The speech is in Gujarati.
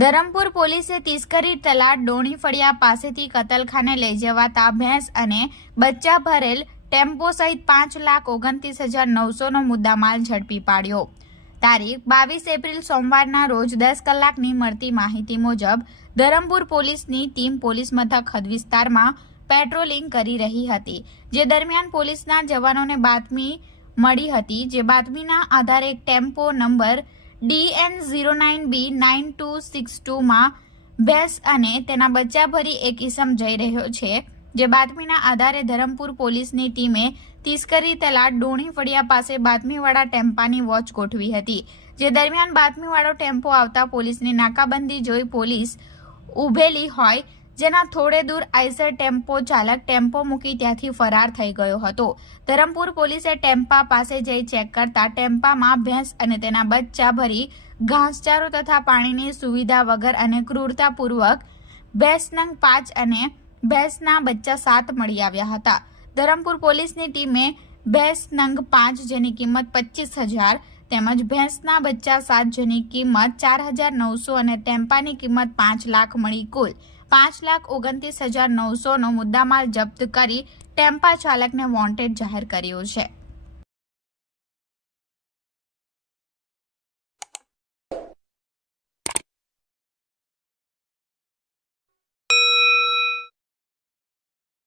ધરમપુર પોલીસે તિસ્કરી તલાટ ડોણી ફળિયા પાસેથી કતલખાને લઈ જવાતા ભેંસ અને બચ્ચા ભરેલ ટેમ્પો સહિત પાંચ લાખ ઓગણત્રીસ હજાર નવસોનો મુદ્દામાલ ઝડપી પાડ્યો. તારીખ બાવીસ એપ્રિલ સોમવારના રોજ દસ કલાકની મળતી માહિતી મુજબ ધરમપુર પોલીસની ટીમ પોલીસ મથક હદ વિસ્તારમાં પેટ્રોલિંગ કરી રહી હતી, જે દરમિયાન પોલીસના જવાનોને બાતમી મળી હતી, જે બાતમીના આધારે tempo number DN zero nine B nine two six ટુમાં ભેંસ અને તેના બચ્ચા ભરી એક ઇસમ જઈ રહ્યો છે, જે બાતમીના આધારે ધરમપુર પોલીસની ટીમે તિસ્કરી તલાટ ડોણી ફળિયા પાસે બાતમીવાળા ટેમ્પાની વોચ ગોઠવી હતી, જે દરમિયાન બાતમીવાળો ટેમ્પો આવતા પોલીસની નાકાબંધી જોઈ પોલીસ ઉભેલી હોય જેના થોડે દૂર આઈસર ટેમ્પો ચાલક ટેમ્પો મૂકી ત્યાંથી ફરાર થઈ ગયો હતો. ધરમપુર પોલીસે ટેમ્પા પાસે જઈ ચેક કરતા ટેમ્પામાં ભેંસ અને તેના બચ્ચા ભરી ઘાસચારો તથા પાણીની સુવિધા વગર અને ક્રૂરતાપૂર્વક ભેંસનંગ પાંચ અને ભેંસના બચ્ચા સાત મળી આવ્યા હતા. ધરમપુર પોલીસની ટીમે ભેંસ નંગ પાંચ જેની કિંમત પચીસ હજાર તેમજ ભેંસના બચ્ચા સાત જેની કિંમત ચાર હજાર નવસો અને ટેમ્પાની કિંમત પાંચ લાખ મળી કુલ. પાંચ લાખ ઓગણત્રીસ હજાર નવસોનો મુદ્દામાલ જપ્ત કરી ટેમ્પા ચાલકને વોન્ટેડ જાહેર કર્યો છે.